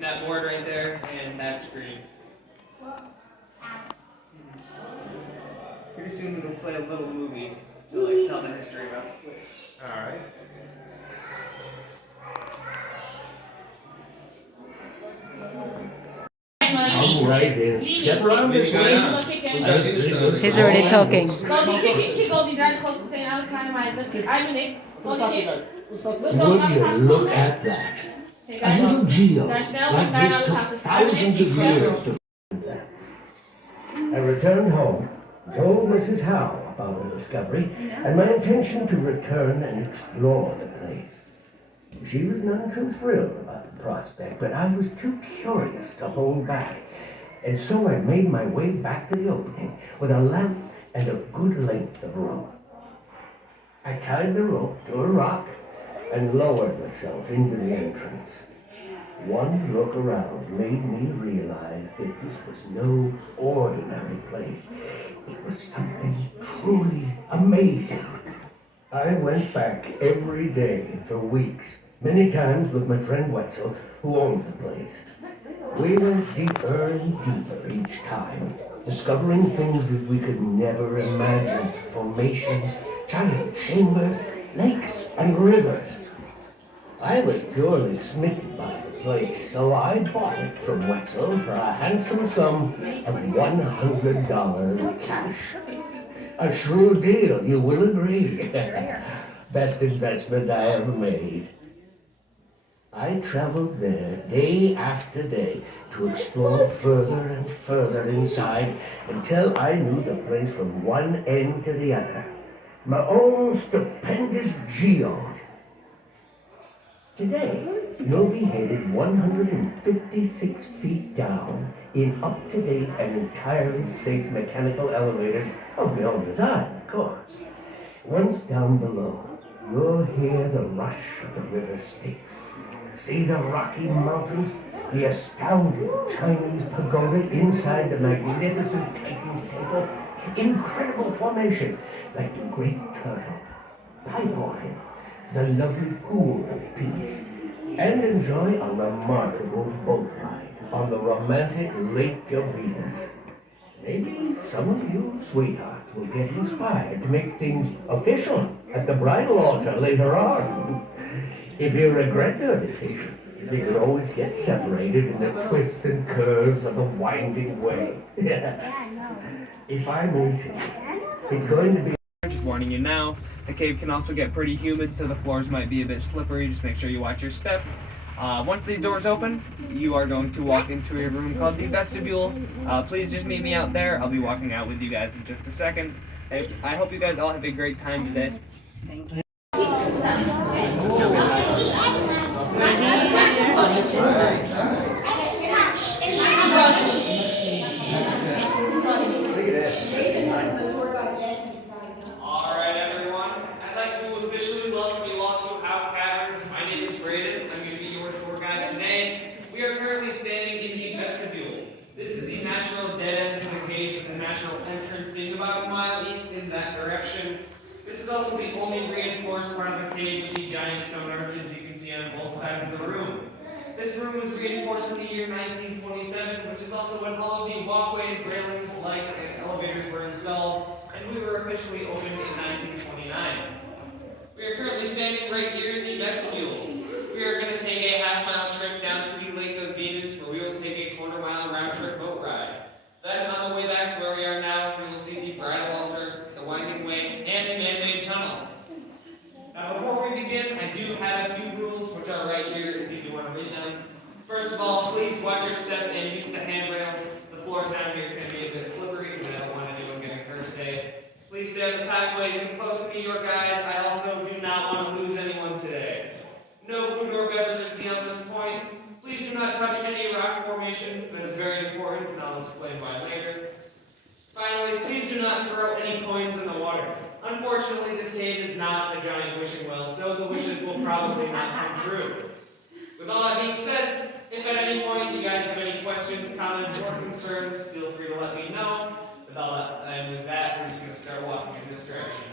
That board right there and that screen. Pretty soon we'll play a little movie to like tell the history about the place. All right. I'm right there. Step around this way. He's already talking. Would you look at that? A little geo like this took thousands of years to find that. I returned home, told Mrs. Howe about the discovery, and my intention to return and explore the place. She was none too thrilled about the prospect, but I was too curious to hold back. And so I made my way back to the opening with a lamp and a good length of rope. I tied the rope to a rock and lowered myself into the entrance. One look around made me realize that this was no ordinary place. It was something truly amazing. I went back every day for weeks, many times with my friend Wetzel, who owned the place. We went deeper and deeper each time, discovering things that we could never imagine. Formations, giant chambers, lakes, and rivers. I was purely smitten by the place, so I bought it from Wetzel for a handsome sum of $100 cash. A shrewd deal, you will agree. Best investment I ever made. I traveled there day after day to explore further and further inside until I knew the place from one end to the other. My own stupendous geode. Today, you'll be headed 156 feet down in up-to-date and entirely safe mechanical elevators of your own design, of course. Once down below, you'll hear the rush of the river Styx. See the Rocky Mountains, the astounding Chinese pagoda inside the magnificent Titan's temple, incredible formations like the Great Turtle, pipeline, the lovely pool of peace, and enjoy a remarkable boat ride on the romantic Lake of Venus. Maybe some of you sweethearts will get inspired to make things official at the bridal altar later on. If you regret your decision, they could always get separated in the twists and curves of the winding way. If I may say, it's going to be... Just warning you now, the cave can also get pretty humid, so the floors might be a bit slippery. Just make sure you watch your step. Once these doors open, you are going to walk into a room called the vestibule. Please just meet me out there. I'll be walking out with you guys in just a second. I hope you guys all have a great time today. Thank you. Alright everyone, I'd like to officially welcome you all to Howe Cavern. My name is Braden. I'm going to be your tour guide today. We are currently standing in the vestibule. This is the natural dead end to the cave, with the natural entrance being about a mile east in that direction. This is also the only reinforced part of the cave with the giant stone arches you can see on both sides of the room. This room was reinforced in the year 1927, which is also when all of the walkways, railings, lights, and elevators were installed, and we were officially opened in 1929. We are currently standing right here in the vestibule. We are going to take a half-mile trip down to the Lake of Venus, where we will take a quarter-mile round-trip boat ride. Then, on the way back to where we are now, we will see the bridal altar, the winding way, and the man-made tunnel. Now, before we begin, I do have a few rules, which are right here if you do want to read them. First of all, please watch your step and use the handrails. The floors down here can be a bit slippery, and I don't want anyone getting hurt today. Please stay on the pathways and close to me, your guide. I also do not want to lose anyone today. No food or beverages beyond this point. Please do not touch any rock formation. That is very important, and I'll explain why later. Finally, please do not throw any coins in the water. Unfortunately, this cave is not a giant wishing well, so the wishes will probably not come true. With all that being said, if at any point you guys have any questions, comments, or concerns, feel free to let me know. With that, we're just going to start walking in this direction.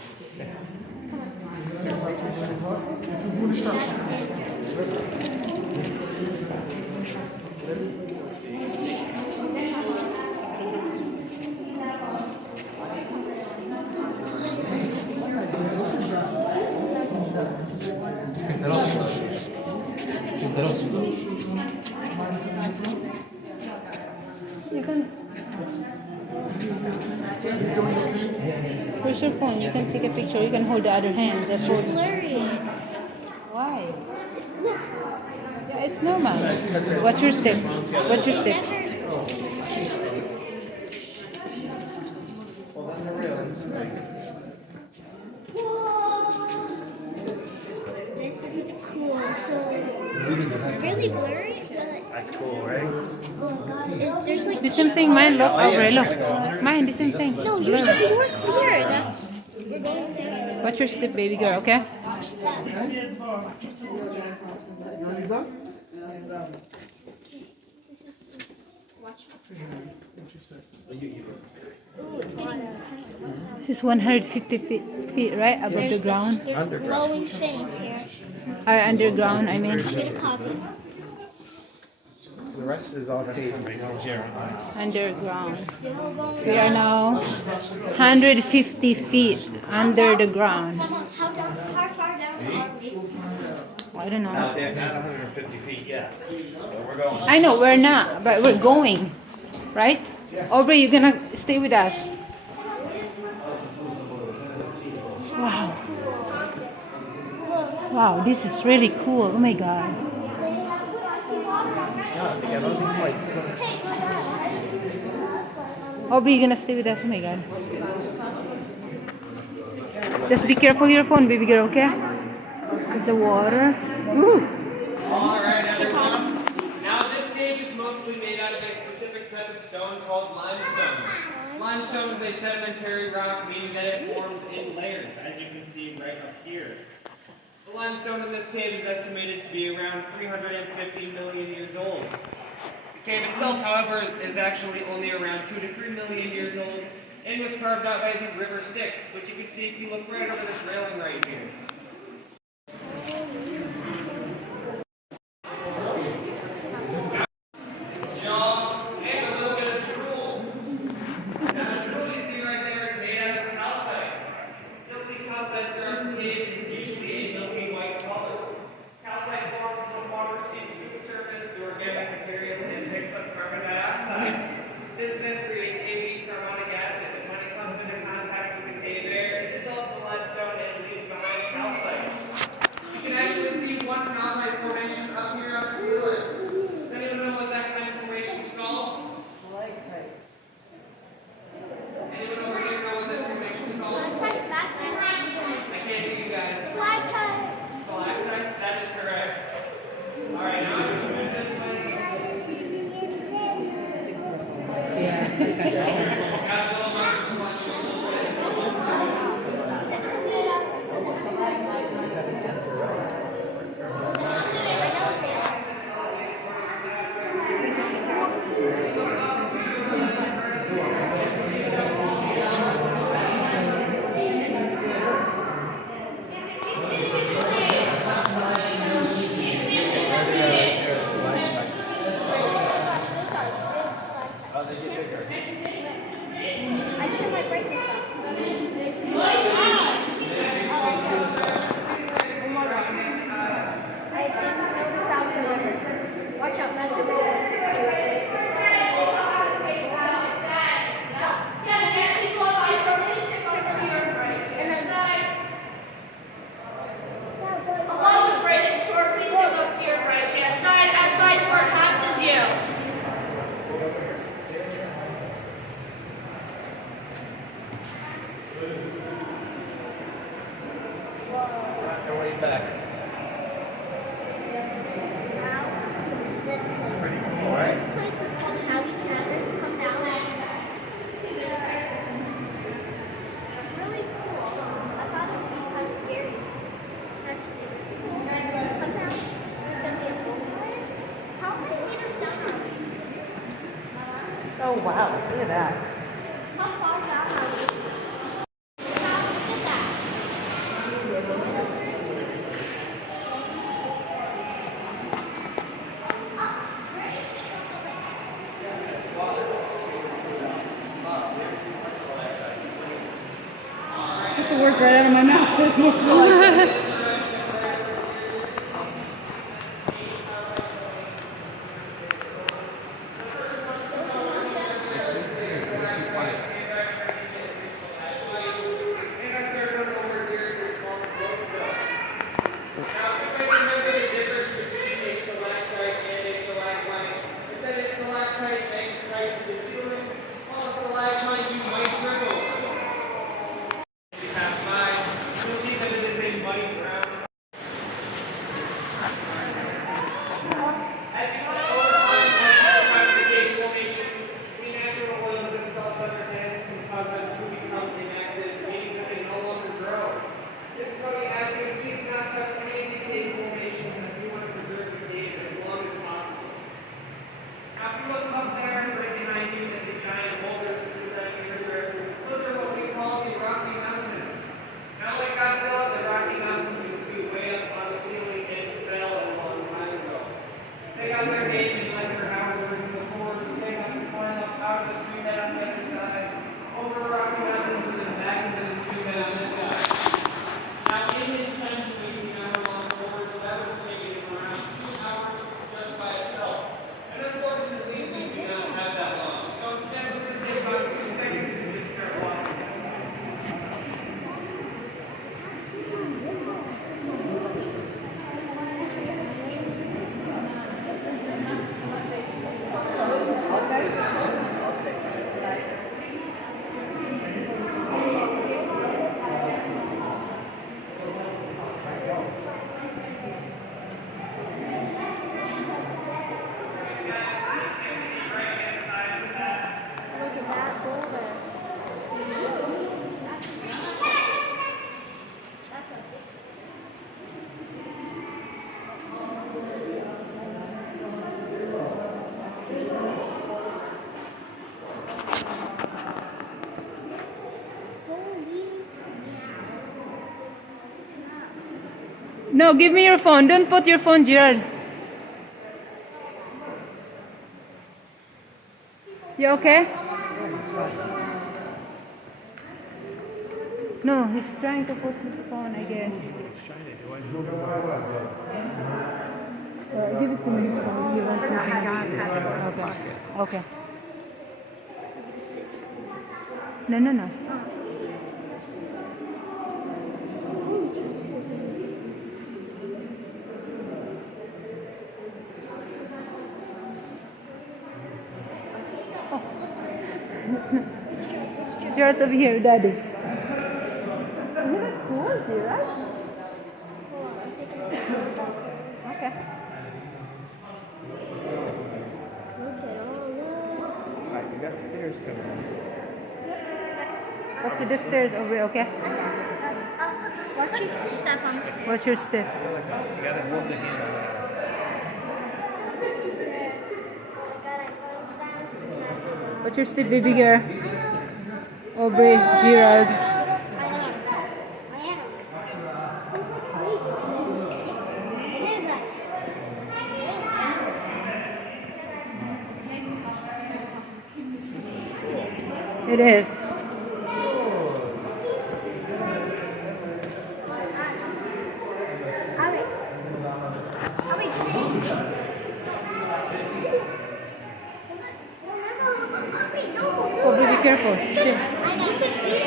You can. Where's your phone? You can take a picture. You can hold the other hand. That's Too what. blurry. Why? Look. Yeah, it's normal. What's your step? What's your step? This is cool. So it's really blurry, but That's cool, right? oh my god, there's like The same thing. Mine. Look over. Look. Mine. The same thing. no, yours is more clear. That's we're going there. What's your step, baby girl? Okay. Watch that. This is watch Ooh, it's getting This is 150 feet, right above the ground. There's glowing things here. Underground. I mean. I'm gonna pause it. The rest is all tape. Underground. Still going We are down. now 150 feet under the ground. How far down are we? I don't know. Not 150 feet yet. But we're going. I know we're not, but we're going, right? Aubrey, you're gonna stay with us. Wow. Wow, this is really cool. Oh my god. Aubrey, you're gonna stay with us. Oh my god. Just be careful your phone, baby girl, okay? There's the water. Ooh. Alright everyone, now this cave is mostly made out of a specific type of stone called limestone. Limestone is a sedimentary rock, meaning that it forms in layers, as you can see right up here. The limestone in this cave is estimated to be around 350 million years old. The cave itself, however, is actually only around 2 to 3 million years old and was carved out by the river Styx, which you can see if you look right over this railing right here. This then creates a weak carbonic acid, and when it comes into contact with the cave air, it dissolves the limestone and leaves behind calcite. You can actually see one calcite formation up here on the ceiling. Does anyone know what that kind of formation is called? Anyone over here know what this formation is called? I can't hear you guys. Stalactites? That is correct. Alright, now I'm going to move this way. Oh wow, look at that. How far down are we? Look at that. Took the words right out of my mouth. There's no slide. Now, if you look up there right behind you at the giant boulders that sit down here, those are what we call the Rocky Mountains. Now, like Godzilla, the Rocky Mountains used to be way up on the ceiling and fell a long time ago. They got their name in Lesser Howard before they have to climb up out of the stream bed on the other side, over the Rocky Mountains, and then back into the stream bed on this side. Now, in this 10 to 18 hour long tour, that was taking around 2 hours just by itself. And unfortunately, we do not have that long. So instead, we're going to take about 2 seconds and just start walking. Look at that boulder. That's a big No, give me your phone. Don't put your phone, Gerald. You okay? No, he's trying to put his phone, I guess. Give it to me. His phone. You want to? Okay. Okay. No, no, no. Holy cow, this is amazing. Gerald's over here, Daddy. Isn't that cool, Gerald? Hold on, I'm taking it. Okay. Look at all that. Alright, you got stairs coming in. What's your stairs over here, okay? Watch you step on the stairs. What's your step? You gotta hold the handle there. What's your step, baby girl? Aubrey, Gerald. It is. Oh, be careful. Shit. You could eat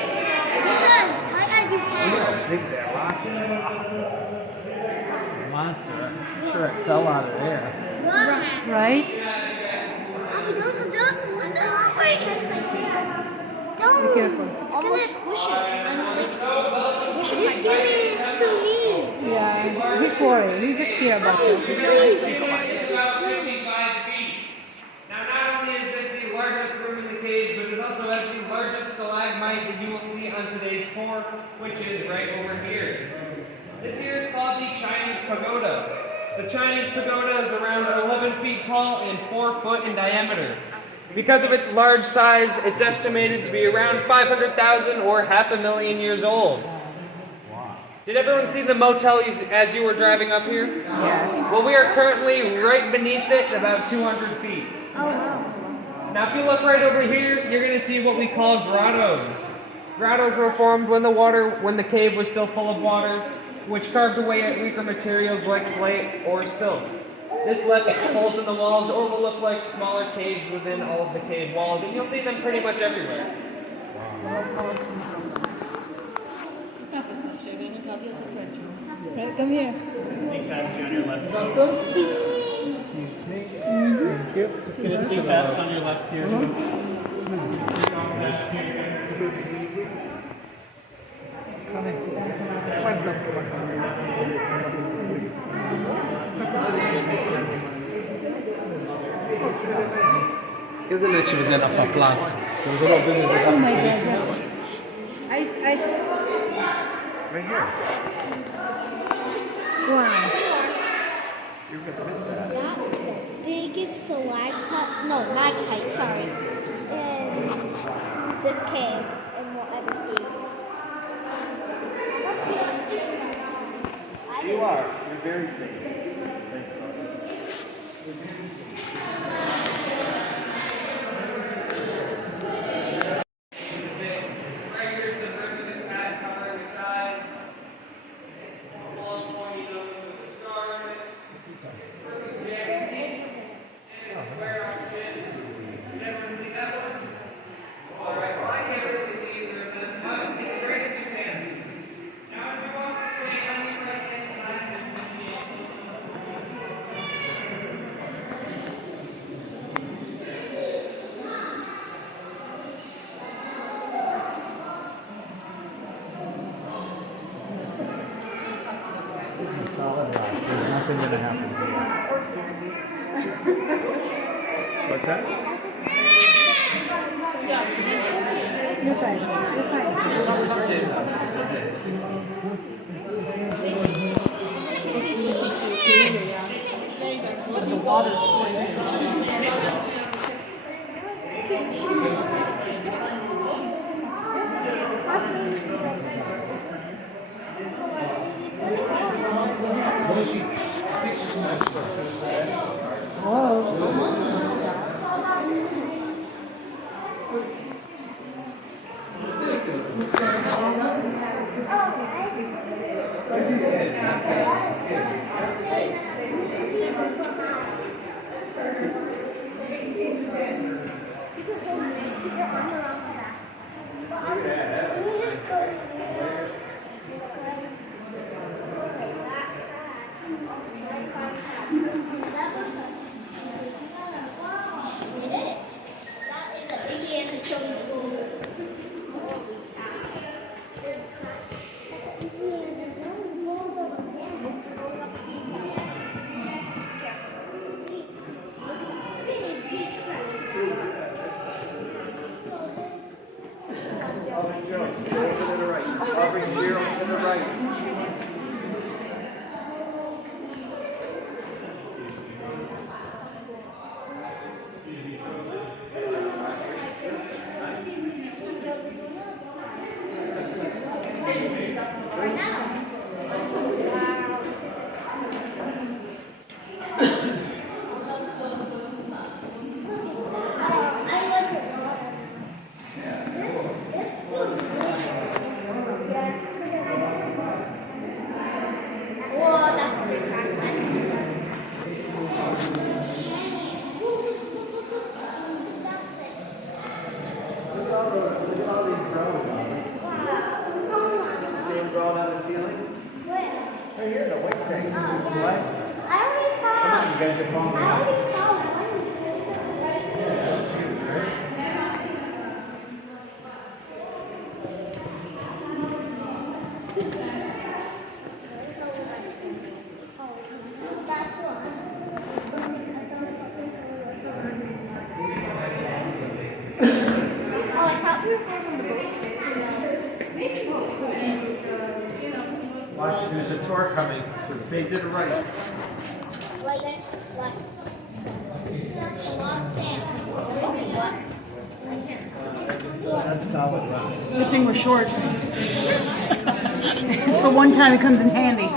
as tight as you can. Big that rock is. Monster. I'm sure it fell out of there. Right? Don't. Be careful. Almost squish it. And like squish it. Just give it to me. Yeah, he's worried. He's just scared about it. Please. It's about 55 feet. Now, not only is this the largest room in the cave, but it also has the largest stalagmite that you will see on today's tour, which is right over here. This here is called the Chinese Pagoda. The Chinese Pagoda is around 11 feet tall and 4 foot in diameter. Because of its large size, it's estimated to be around 500,000 or 500,000 years old. Did everyone see the motel as you were driving up here? Yes. Well, we are currently right beneath it, about 200 feet. Oh, wow. Now, if you look right over here, you're going to see what we call grottos. Grottos were formed when the cave was still full of water, which carved away at weaker materials like slate or silt. This left holes in the walls, or will look like smaller caves within all of the cave walls, and you'll see them pretty much everywhere. Right, come here. Sneak past you on your left. Mm-hmm. Just gonna sneak past on your left here. Kiedy leci widzę na plac? Oh my God. Yeah. Right here. Wow. You're gonna miss that. That is the biggest stalactite no, magnetite, sorry, in this cave and we'll ever see. You are. You're very safe. Thanks, You're very safe. Right here's the brim of its hat covering its eyes. Long pointy nose with a scar on it. Perfect jagged teeth. And a square on chin. Never see that one? Alright, well I can't really see it for this, but it's great if you can. Now if you want to stay on your right hand side and This is solid rock. There's nothing going to happen here. What's that? You're fine. You're fine. The water's Watch, there's a tour coming, so stay to the right. That's solid rock. Good thing we're short. It's the one time it comes in handy.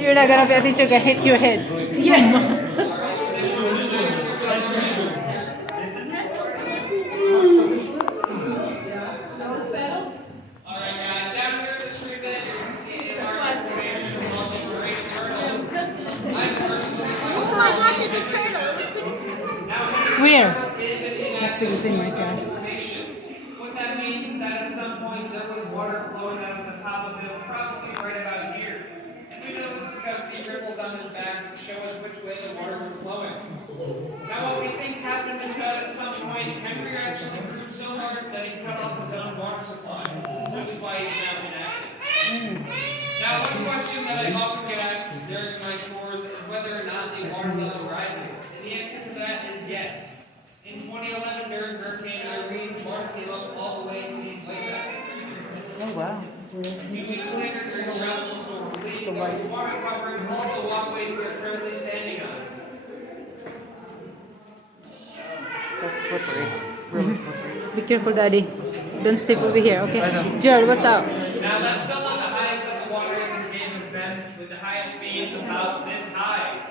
You're not gonna be able to hit your head. Yeah. Where? That big thing right there. What that means is that at some point there was water flowing out of the top of it, probably right about here. And we know this because the ripples on his back show us which way the water was flowing. Now what we think happened is that at some point Henry actually grew so hard that he cut off his own water supply, which is why he's now inactive. Now one question that I often get asked during my tours is whether or not the water level rises. And the answer to that is yes. In 2011, during Hurricane Irene, water came up all the way to these lake baskets. Oh wow. A few weeks later, during tropical storm relief, there was water covering all the walkways we are currently slippery. Really slippery. Be careful, Daddy. Don't step over here, okay? Jared, watch out. Now that's still not the highest that the water in the cave has been, with the highest being about this high.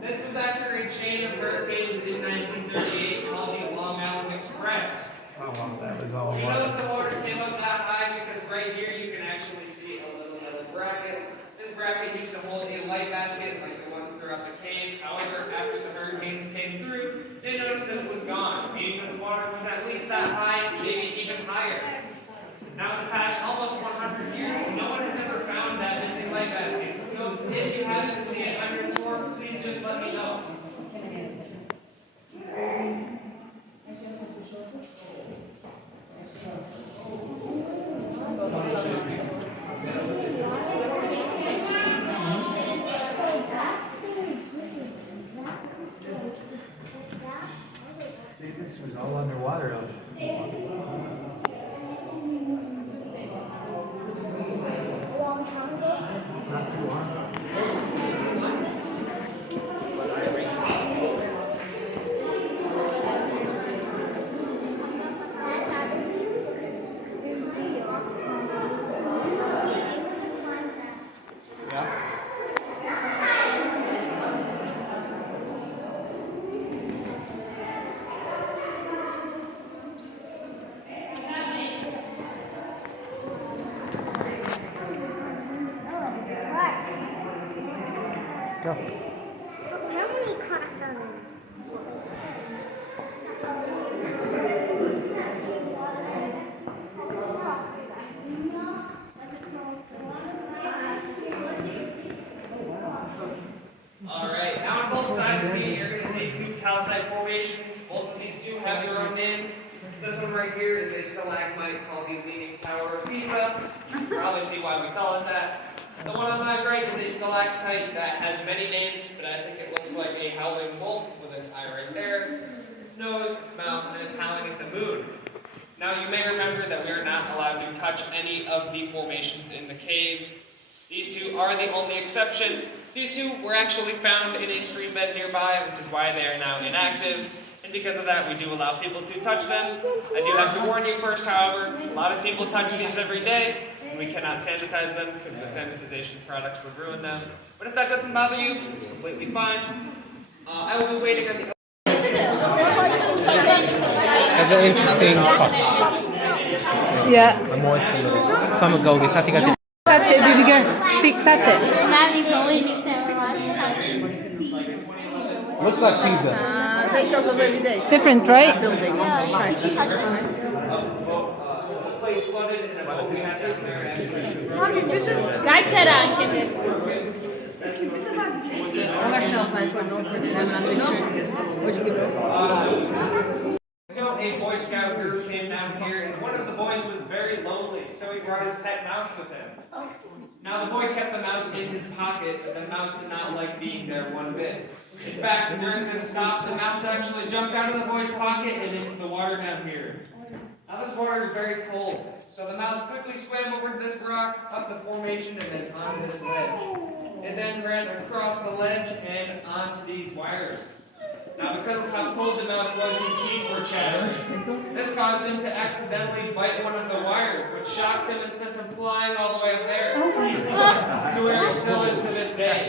This was after a chain of hurricanes in 1938 called the Long Island Express. Oh, well, that was all You know water. that the water came up that high because right here you can actually see a little metal bracket. This bracket used to hold a light basket like the ones throughout the cave. However, after the hurricanes came through, they noticed that it was gone, meaning that the water was at least that high, maybe even higher. Now, in the past almost 100 years, no one has ever found that missing light basket. So if you happen to see it on your tour, please just let me know. See, this was all underwater. Not too long. Go. How many cars are there? Alright, now on both sides of me, you're going to see two calcite formations. Both of these do have their own names. This one right here is a stalagmite called the Leaning Tower of Pisa. You probably see why we call it that. The one on my right is a stalactite that has many names, but I think it looks like a howling wolf with its eye right there, its nose, its mouth, and it's howling at the moon. Now you may remember that we are not allowed to touch any of the formations in the cave. These two are the only exception. These two were actually found in a stream bed nearby, which is why they are now inactive. And because of that, we do allow people to touch them. I do have to warn you first, however, a lot of people touch these every day, and we cannot sanitize them because the sanitization products would ruin them. But if that doesn't bother you, it's completely fine. I will be waiting on the Has an interesting touch. Yeah. The moist a little. Come go, get Touch it, baby girl. Touch it. Looks like pizza. It's different, right? place flooded and a boat we had down there actually. A Boy Scout group came down here, and one of the boys was very lonely, so he brought his pet mouse with him. Now, the boy kept the mouse in his pocket, but the mouse did not like being there one bit. In fact, during this stop, the mouse actually jumped out of the boy's pocket and into the water down here. Now, this water is very cold, so the mouse quickly swam over this rock, up the formation, and then onto this ledge. It then ran across the ledge and onto these wires. Now, because of how cold the mouse was, his teeth were chattering. This caused him to accidentally bite one of the wires, which shocked him and sent him flying all the way up there, to where he still is to this day.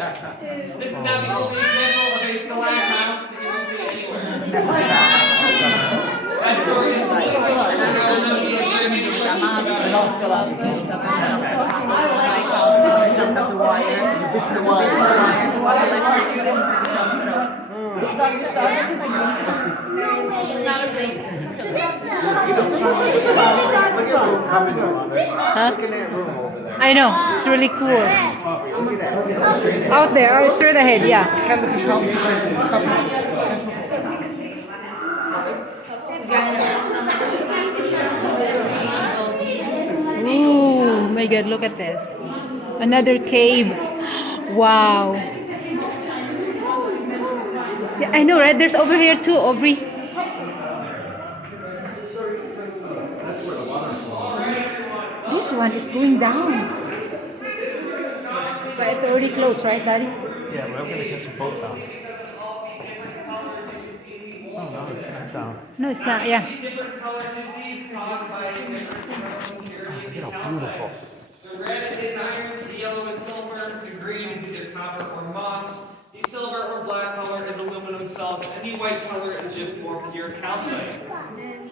This is now the only example of a stalagmite mouse that you will see anywhere. That story is completely true, and I will not be attributed to Huh? I know, it's really cool. Out there, oh, straight ahead, yeah. Ooh, my God, look at this. Another cave. Wow. Yeah, I know, right? There's over here too, Aubrey. This one is going down. But it's already closed, right, Daddy? Yeah, we're going to catch the boat down. Oh, no. upside down. No, it's not. Yeah. The different colors you see is caused by different purity of the How calcite. beautiful. The red is iron, the yellow is silver, the green is either copper or moss, the silver or black color is aluminum salt, and the white color is just more pure calcite.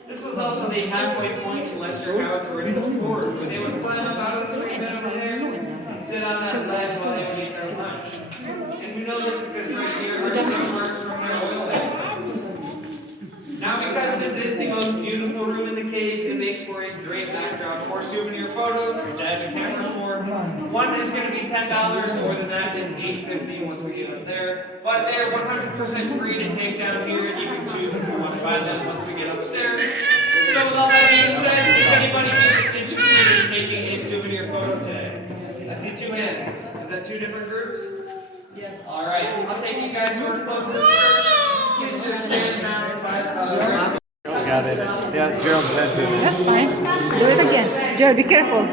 This was also the halfway point to Lester Howe's original tours, where they would climb up out of the tree bed over there and sit on that ledge while they would eat their lunch. And we know this because right here are some marks from their oil lamps. Now, because this is the most beautiful room in the cave, it makes for a great backdrop for souvenir photos, which I have a camera for. One is going to be $10, more than that is $8.50 once we get up there. But they're 100% free to take down here, and you can choose if you want to buy them once we get upstairs. So with all that being said, is anybody interested in taking a souvenir photo today? I see two hands. Is that two different groups? Yes. All right, I'll take you guys who are closest first. Please just stand down by the Got it. Yeah, Gerald's head to it. That's fine. Do it again. Gerald, be careful.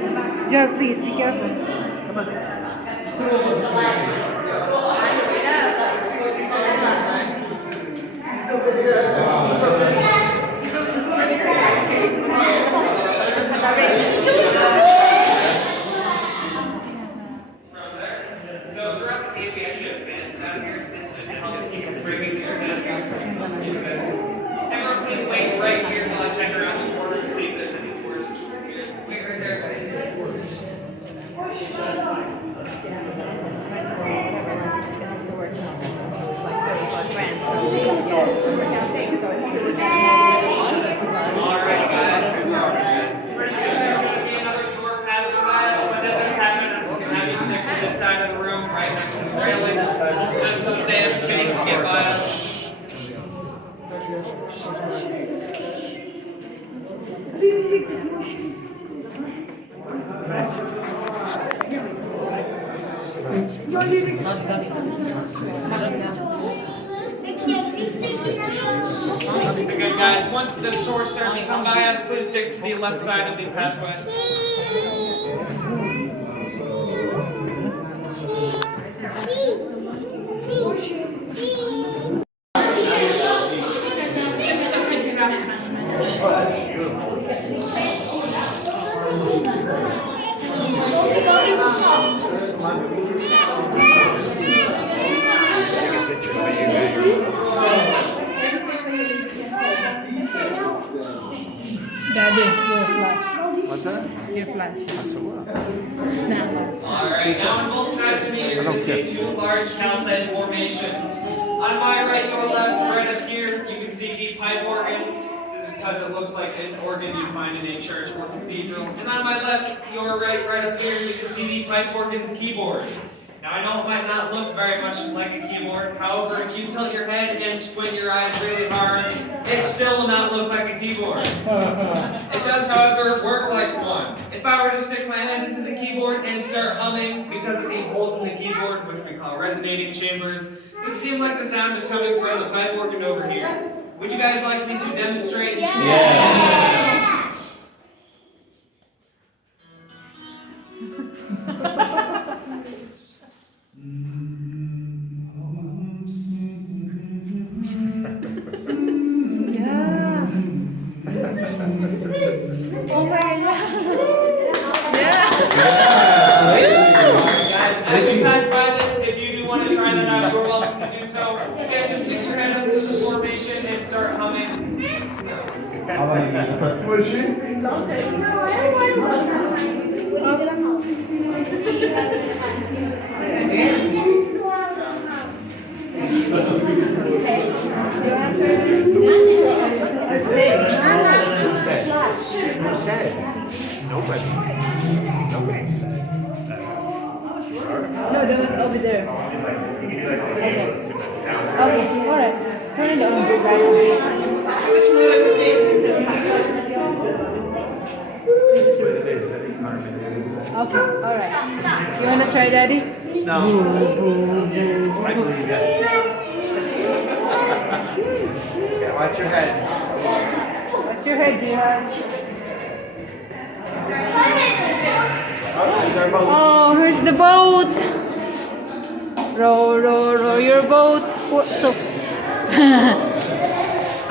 Gerald, please, be careful. Come on. So throughout the cave, we actually have fans out here. This just helps keep them breathing the air. Everyone, please wait right here while I check around the corner and see if there's any tourists here. Wait right there, please. All right, guys. Pretty soon there's going to be another tour passing by us. When that does happen, I'm just going to have you stick to this side of the room, right next to the railing. Just some damn space to get by us. Good guys, once the store starts to come by us, please stick to the left side of the pathway. Daddy, your flash. What's that? Your flash. That's a lot. Snap. Alright, now on both sides of me, you're going to see two large calcite formations. On my right, your left, right up here, you can see the pipe organ. This is because it looks like an organ you'd find in a church or cathedral. And on my left, your right, right up here, you can see the pipe organ's keyboard. Now, I know it might not look very much like a keyboard. However, if you tilt your head and squint your eyes really hard, it still will not look like a keyboard. It does, however, work like one. If I were to stick my head into the keyboard and start humming, because of the holes in the keyboard, which we call resonating chambers, it would seem like the sound is coming from the pipe organ over here. Would you guys like me to demonstrate? Yeah. Yeah. Oh my god. Yeah. As we pass by this, if you do want to try that out, you're welcome to do so. Again, just stick your head up into the formation and start humming. Was she? Who said? Nobody. Nobody's. No, that was over there. Okay, alright. Turn it on. Okay, alright. You wanna try, Daddy? No. I believe you guys. Yeah, watch your head. What's your head, dear? Oh, there's our boat. Oh, here's the boat. Row, row, row your boat. So,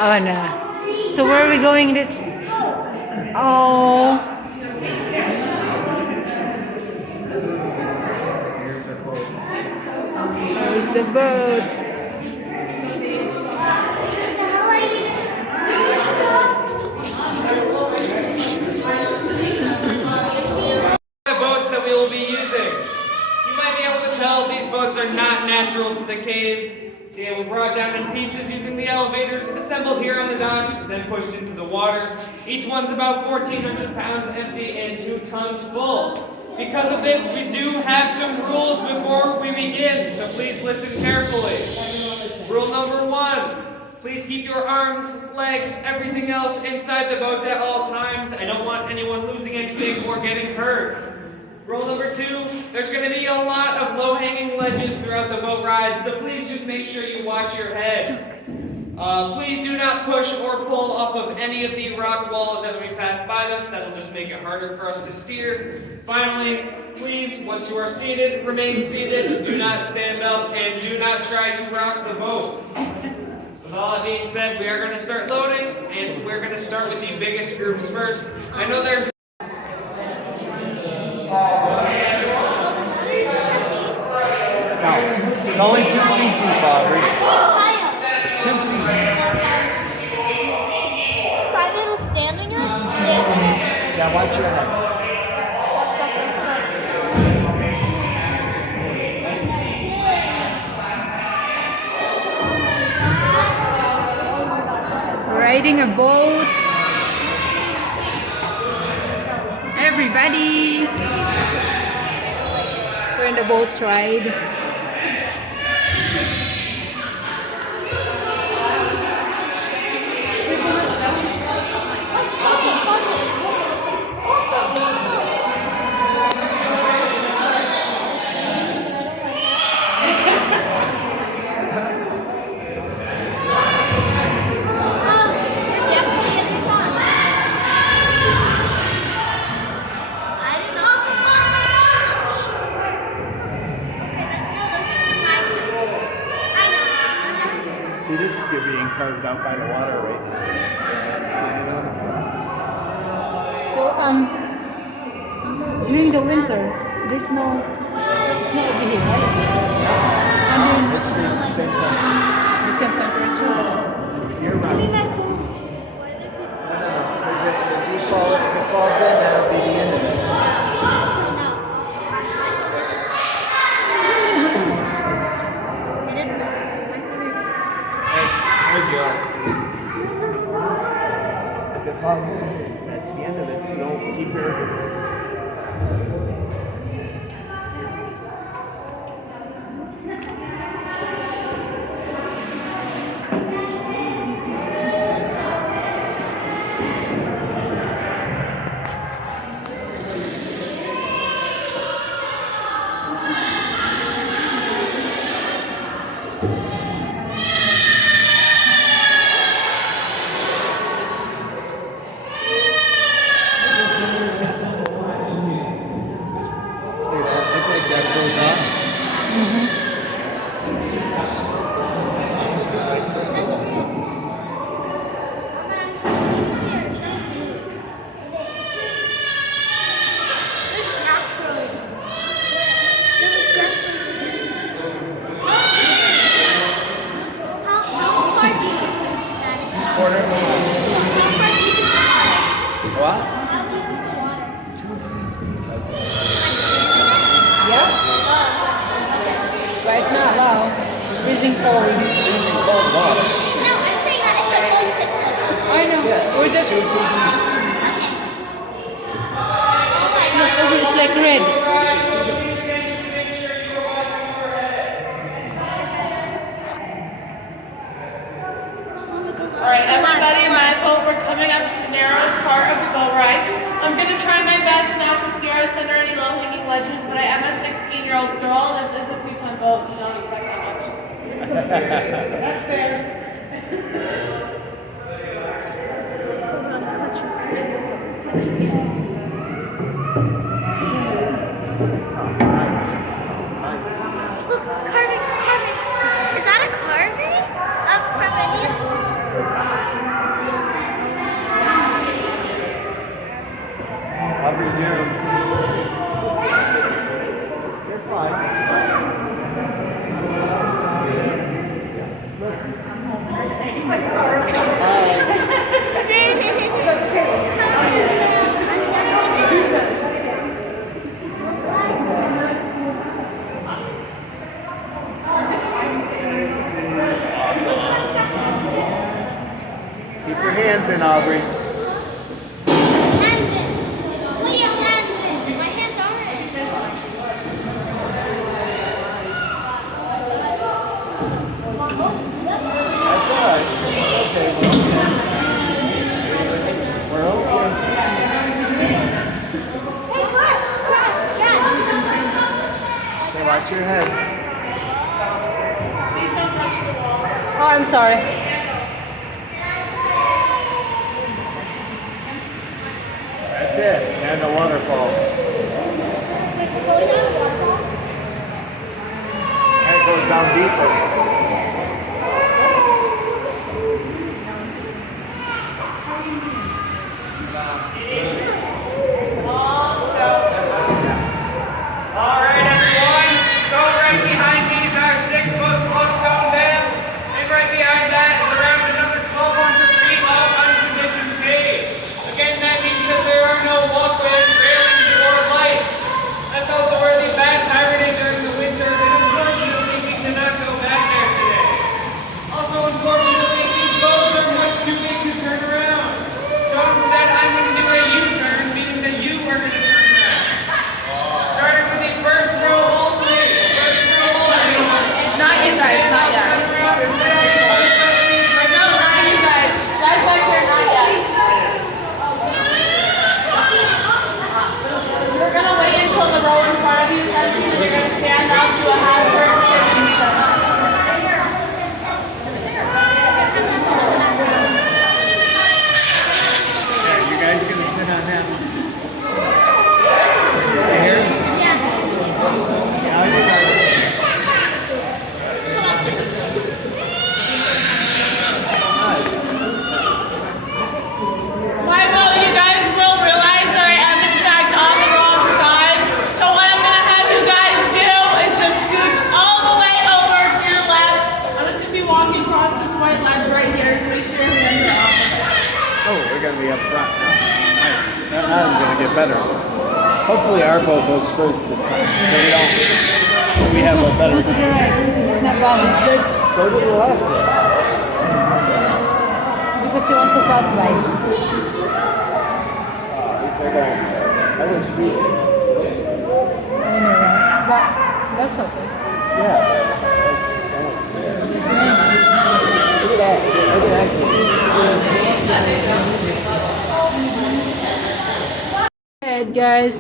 Oh no. So where are we going this? Oh. There's the boat. The boats that we will be using. You might be able to tell these boats are not natural to the cave. They were brought down in pieces using the elevators, assembled here on the docks, then pushed into the water. Each one's about 1,400 pounds empty and 2 tons full. Because of this, we do have some rules before we begin, so please listen carefully. Rule number 1, please keep your arms, legs, everything else inside the boat at all times. I don't want anyone losing anything or getting hurt. Rule number 2, there's going to be a lot of low-hanging ledges throughout the boat ride, so please just make sure you watch your head. Please do not push or pull off of any of the rock walls as we pass by them. That'll just make it harder for us to steer. Finally, please, once you are seated, remain seated. Do not stand up and do not try to rock the boat. With all that being said, we are going to start loading, and we're going to start with the biggest groups first. I know there's No, it's only 2 feet deep, Aubrey. 2 feet. If I'm little standing up, standing up. Yeah, watch your head. Riding a boat. Everybody. We're in the boat ride. See this? You're being carved out by the water right now. So during the winter, there's no vehicle. And then This stays the same temperature. the same temperature. You're right. No. Because if it falls in, that'll be the end of it. Good job. If it falls in, that's the end of it. So don't keep your. But it's not low. Freezing cold. Freezing cold water. No, I'm saying that if the boat tips over. I know. We're just. Okay. Look, over it's like red. Alright, everybody in my boat, we're coming up to the narrowest part of the boat ride. I'm going to try my best not to steer us under any low-hanging ledges, but I am a 16-year-old girl. This is a 2-ton boat, so don't expect that. That's fair. Look, carving. Is that a carving? Up from India? hands in, Aubrey. Hands in. Put your hands in. My hands are in. That's alright. It's okay. We're okay. Hey, Chris. Yes. Okay, watch your head. Please don't touch the wall. Oh, I'm sorry. That's it. And the waterfall. And it goes down deeper. All right, everyone. So right behind me is our 6-foot flowstone dam, and right behind that is around another 1,200 feet of unconditioned paved. Again, that means that there are no walkways, railings, or lights. That's also where the bats hibernate during the winter, and unfortunately, we cannot go back there today. Also, unfortunately, these boats are much too big to turn around. So instead, I'm going to do a U-turn, meaning that you are going to turn around. Starting with the first row only. First row only. Not you guys, not yet. No, not you guys. Guys back here, not yet. We're gonna wait until the row in front of you is empty, then you're gonna stand up, do a half turn, Yeah, you guys gonna sit on that? Right here? Now you guys. My vote, you guys will realize that I am in fact on the wrong side. So what I'm gonna have you guys do is just scooch all the way over to your left. I'm just gonna be walking across this white ledge right here to make sure your hands are off. Oh, we're gonna be up front now. Nice. Now it's gonna get better. Hopefully our boat goes first this time. So we have a better Go to the right. It's not balanced. Six, go to the left. Because she wants to pass by. They're going fast. I wish we did. I know, right? But that's okay. Yeah. That's look at that. Look at that. Head, guys.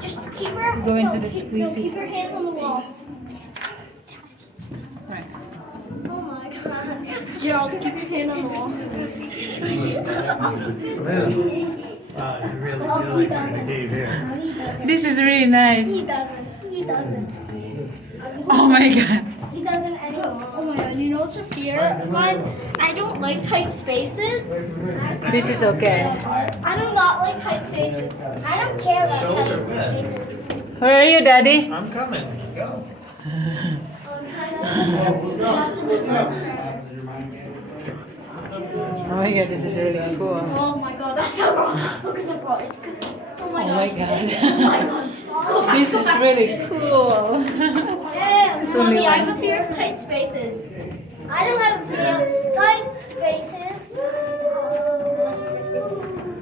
Just keep her. We're going to the no, squeezy. Keep your hands on the wall. Right. Oh my God. Gerald, keep your hand on the wall. You really feel like you're in a cave here. This is really nice. He doesn't. He doesn't. Oh my God. He doesn't anymore. Oh my God. You know what's a fear of mine? I don't like tight spaces. This is okay. I do not like tight spaces. I don't care about tight spaces. Where are you, Daddy? I'm coming. Go. Oh my God, this is really cool. Oh my God, that's so wrong. Look at that ball. It's good. Oh my Oh God. my God. Oh my God. Go back, This go is back. really cool. Yeah, It's only Mommy, I one. have a fear of tight spaces. I don't have a fear of tight spaces.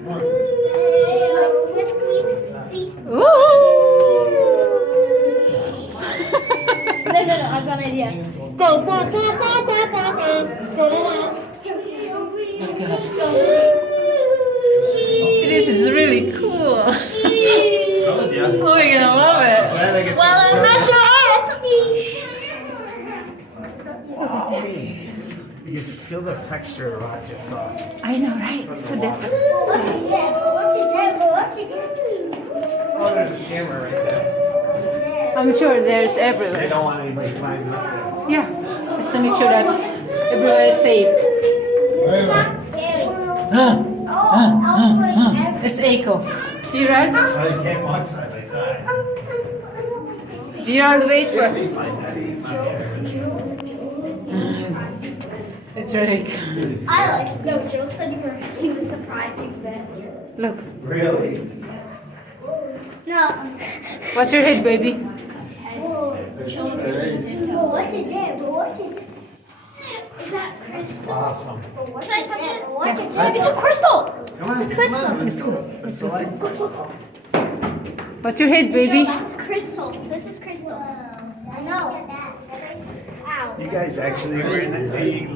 Like 50 feet. Ooh. No, I've got an idea. Go, go, go, go, go, go, go, go, go. This is really cool. Told ya. Oh, you're gonna love it. Glad I get to Well, show I'm not you. your recipe. You can just feel the texture of rock gets soft. I know, right? It's so different. What's your jam? What's your jam? Oh, there's a camera right there. I'm sure there's They everywhere. don't want anybody climbing up there. Yeah, just to make sure that everyone is safe. It's Echo. Gerard? So you can't walk side by side. Gerard, wait for. We find that It's really cool. I like. No, Joe said he was surprised he fit. Look, Really? No. watch your head, baby. What's your jam? What's your jam? Is that Chris? Awesome. Can I touch it? Watch it. Look, it's a crystal. Come on, It's a crystal. come on, let's go. Let's select. What's your head, baby? That was crystal. This is crystal. I know. Ow. You guys actually were in a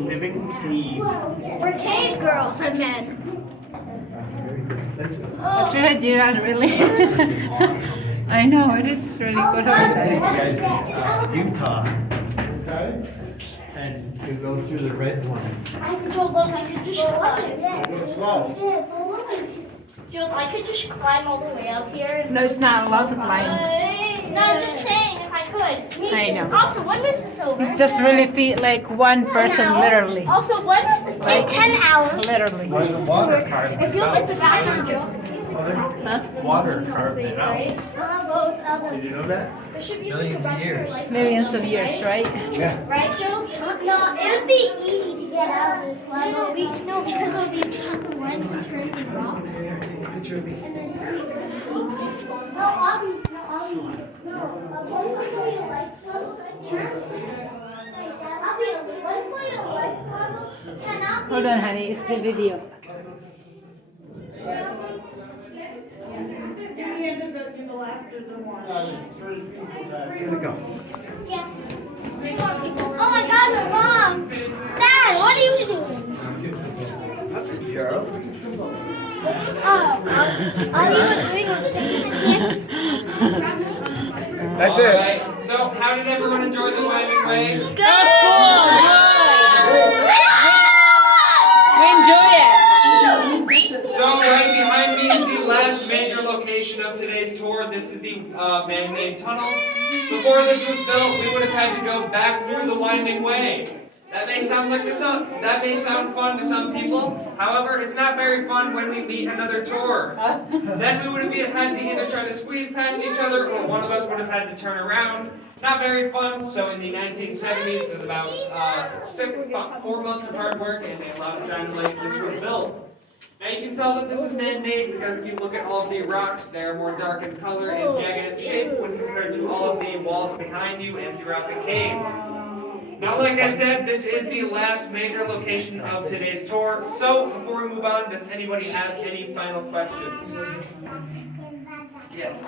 living cave. We're cave girls, I meant. Listen, What's your head? You're not really. I know, it is really good. I take you guys to Utah. Okay? And you go through the red one. Joe, look, I could just climb. Wow. Joe, I could just climb all the way up here. No, it's not allowed to climb. No, I'm just saying if I could. I know. Also, when is this over? It's just really feel like one person, literally. Also, when is this? Like, In 10 hours. Literally. Where's the water carving If this you look at out? the background, Joe. Water carving it out. Both. Did you know that? There should be Millions of years. Millions of years, right? Yeah. Right, Joe? No, it would be easy to get out of this level. No, because it would be tons of rents and turns and rocks. Take a picture of me. And then no, Aubrey. No. One point a light bubble turn. Aubrey, one point a light bubble cannot be. Hold on, honey, it's the video. Here we go. Yeah. Three more people. Oh my God, my mom. Dad, what are you doing? Nothing, Gerald. Oh, all you were doing was taking hips. That's it. Alright, so how did everyone enjoy the winding way? Good. We enjoy it. So right behind me is the last major location of today's tour. This is the man-made tunnel. Before this was built, we would have had to go back through the winding way. That may sound fun to some people. However, it's not very fun when we meet another tour. Then we would have had to either try to squeeze past each other, or one of us would have had to turn around. Not very fun. So in the 1970s, with about 4 months of hard work and a lot of time late, this was built. Now you can tell that this is man-made because if you look at all of the rocks, they're more dark in color and jagged in shape when compared to all of the walls behind you and throughout the cave. Now, like I said, this is the last major location of today's tour. So before we move on, does anybody have any final questions? Yes.